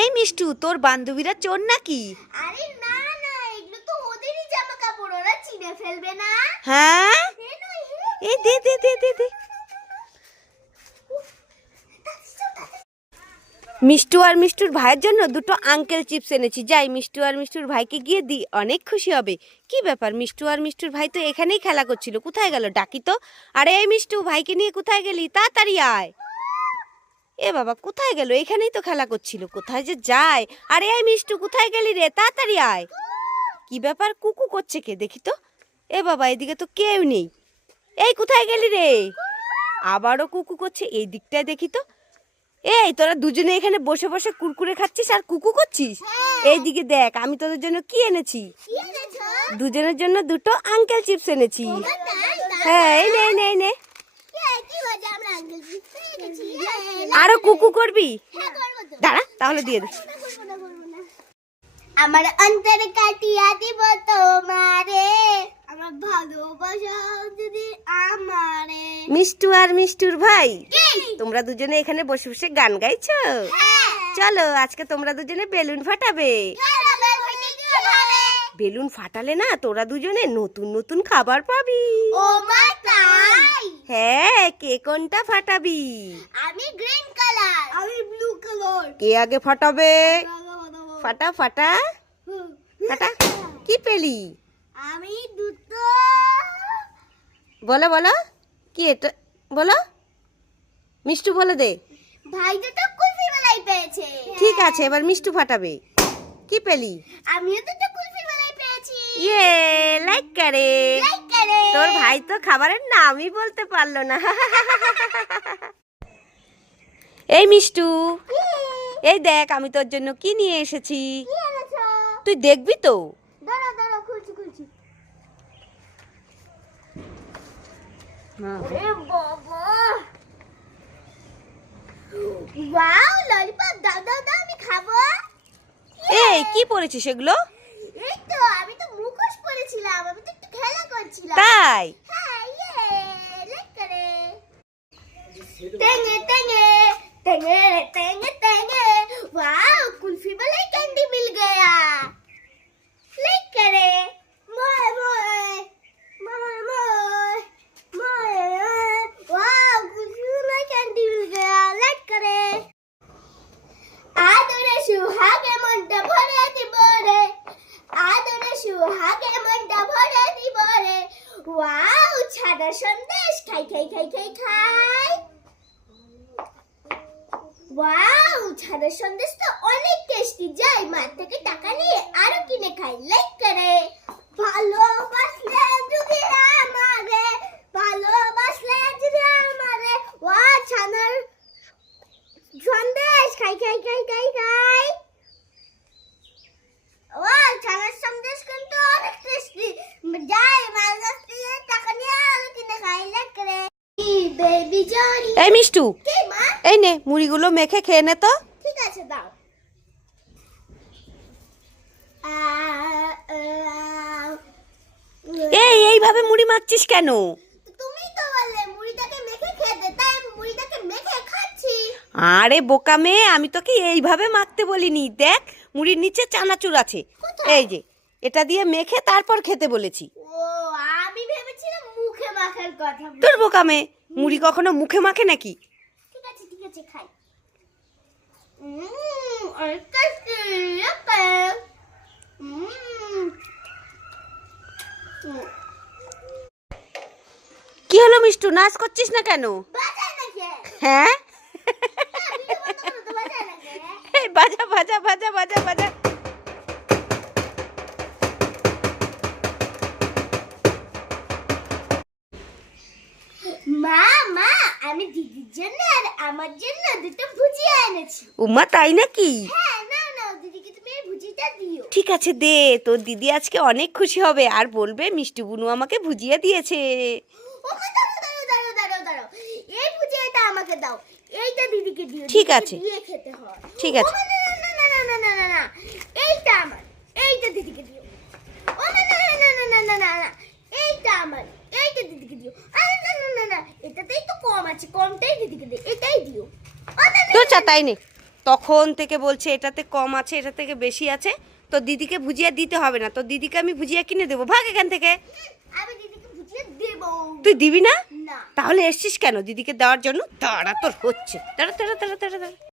এই মিষ্টু তোর বান্ধবীরা চোর নাকি? আরে না না এগুলো তো ওদেরই জামা কাপড় ওরা চিনে ফেলবে না। হ্যাঁ? এই দে দে দে দে দে। মিষ্টু আর মিষ্টুর ভাইয়ের জন্য দুটো আঙ্কেল চিপস এনেছি। যাই মিষ্টু আর মিষ্টুর ভাইকে গিয়ে দিই অনেক খুশি হবে। কি ব্যাপার মিষ্টু আর মিষ্টুর ভাই তো এখানেই খেলা করছিল। কোথায় গেল ডাকি তো? আরে এই মিষ্টু ভাইকে নিয়ে কোথায় গেলি? তাড়াতাড়ি আয়। এ বাবা কোথায় গেল? এখানেই তো খেলা করছিল। কোথায় যে যায়? আরে এই মিষ্টু কোথায় গেলি রে? তাড়াতাড়ি আয়। কি ব্যাপার? কুকু করছে কে? দেখি তো। এ বাবা এদিকে তো কেউ নেই। এই কোথায় গেলি রে? আবারও কুকু করছে। এই দিকটায় দেখি তো। এই তোরা দুজনে এখানে বসে বসে কুরকুরে খাচ্ছিস আর কুকু করছিস? এইদিকে দেখ আমি তোদের জন্য কি এনেছি? দুজনের জন্য দুটো আঙ্কেল চিপস এনেছি। হ্যাঁ এই নে নে নে কি কি মজা আমরা আঙ্কেল জিত পেয়ে গেছি আরও কুকু করবি? হ্যাঁ দাঁড়া তাহলে দিয়ে দে। আমার অন্তর কাটিয়া দিব তোমারে। আমার ভালোবাসা যদি আমারে। মিষ্টু আর মিষ্টুর ভাই তোমরা দুজনে এখানে বসে বসে গান গাইছো? হ্যাঁ। চলো আজকে তোমরা দুজনে বেলুন ফাটাবে? বেলুন ফাটালে না তোরা দুজনে নতুন নতুন খাবার পাবি। ও মা কে কোনটা ফাটাবি? আমি গ্রিন কালার। আমি ব্লু কালার। কে আগে ফাটাবে? ফাটা ফাটা। ফাটা। কি পেলি? আমি দুটো। বলো বলো। কি এটা? বলো। মিষ্টু বলে দে। ভাই দুটো কুলফি মালাই পেয়েছে। ঠিক আছে এবার মিষ্টু ফাটাবে। কি পেলি? আমিও দুটো কুলফি মালাই পেয়েছি। ইয়ে লাইক করে। লাইক করে তোর ভাই তো খাবারের নামই বলতে পারল না। এই মিষ্টু এই দেখ আমি তোর জন্য কি নিয়ে এসেছি। তুই দেখবি তো? এই কি পড়েছিস এগুলো? এই তো আমি তো মুখোশ পরেছিলাম আমি তো তাই? ওয়াও ছাদা সন্দেশ খাই খাই খাই খাই খাই ওয়াও ছাদা সন্দেশ তো অনেক টেস্টি যাই মার থেকে টাকা নিয়ে আরও কিনে খাই লাইক করে ভালোবাসলে যদি আমারে ভালোবাসলে যদি আমারে ওয়া ছানার সন্দেশ খাই খাই খাই খাই খাই ও ছানার সন্দেশ কিন্তু অনেক টেস্টি যাই মার কাছ থেকে টাকা নিয়ে আলু কিনে খাই লাগ করে বেবি জনি এই মিষ্টু কি মা? এই নে মুড়িগুলো মেখে খেয়ে নে তো। ঠিক আছে দাও। এই এইভাবে মুড়ি মাখছিস কেন? তুমি তো বললে মুড়িটাকে মেখে খেতে তাই আমি মুড়িটাকে মেখে খাচ্ছি। আরে বোকা মেয়ে আমি তোকে এইভাবে মাখতে বলিনি। দেখ মুড়ির নিচে চানাচুর আছে। এই যে এটা দিয়ে মেখে তারপর খেতে বলেছি। ও আমি ভেবেছিলাম মুখে মাখার কথা তোর বোকা মেয়ে মুড়ি কখনো মুখে মাখে নাকি? কি হলো মিষ্টু নাচ করছিস না কেন? হ্যাঁ? বাজা বাজা বাজা বাজা বাজা। মা মা আমি দিদির জন্য আর আমার জন্য দুটো ভুজিয়া এনেছি উমা তাই নাকি হ্যাঁ না না দিদিকে তুমি এই ভুজিটা দিও ঠিক আছে দে তোর দিদি আজকে অনেক খুশি হবে আর বলবে মিষ্টি বুনু আমাকে ভুজিয়ে দিয়েছে ও দাঁড়াও দাঁড়াও দাঁড়াও দাঁড়াও দাঁড়াও এই ভুজিয়াটা আমাকে দাও এইটা দিদিকে দিও ঠিক আছে। দিয়ে খেতে হয় ঠিক আছে না না না না না না না না এইটা আমার এইটা দিদিকে দিও ও না না না না না না না না এইটা আমার এইটা দিদিকে দিও আরে না না না না এটাতেই তো কম আছে কমটাই দিদিকে দিও এটাই দিও। তো চাতাই নে তখন থেকে বলছে এটাতে কম আছে এটা থেকে বেশি আছে। তো দিদিকে ভুজিয়া দিতে হবে না। তো দিদিকে আমি ভুজিয়া কিনে দেবো। ভাগ এখান থেকে। তুই দিবি না? না। তাহলে এসছিস কেন? দিদিকে দেওয়ার জন্য? তাড়া তোর হচ্ছে। তাড়া তাড়া তাড়া তাড়া তাড়া